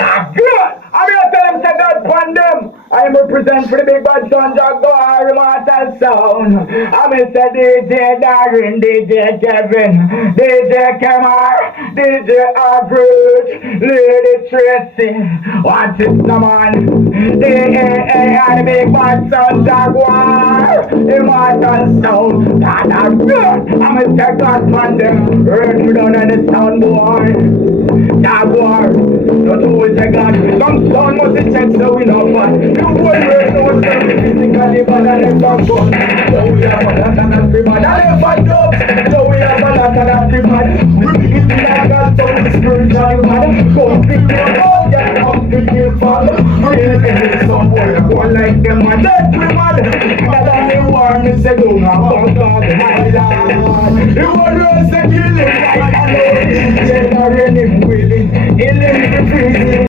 God, good. I'm here to tell them, say God upon them. I am represent for the big bad son, Jaguar, Immortal Sound. I'm Mr. DJ Darren, DJ Kevin, DJ Kemar, DJ Average, Lady Tracy. What is the man? The big bad son, Jaguar, Immortal Sound. God, I'm good. I'm Mr. God upon them. Run down on the sound, boy. Jaguar, don't always say God. Some sound must be checked so we know what. You won't hurt no one physically, but I never go. So we have a lot of everybody. I never go. So we have a lot of everybody. We begin to like God, so we spiritually mad. Go pick your own, get up to your father. Really get somewhere, go like them, and let me mad. That I want me to do now, but God, my Lord. You want to say kill him, like I know. He's getting willing. He lives in prison.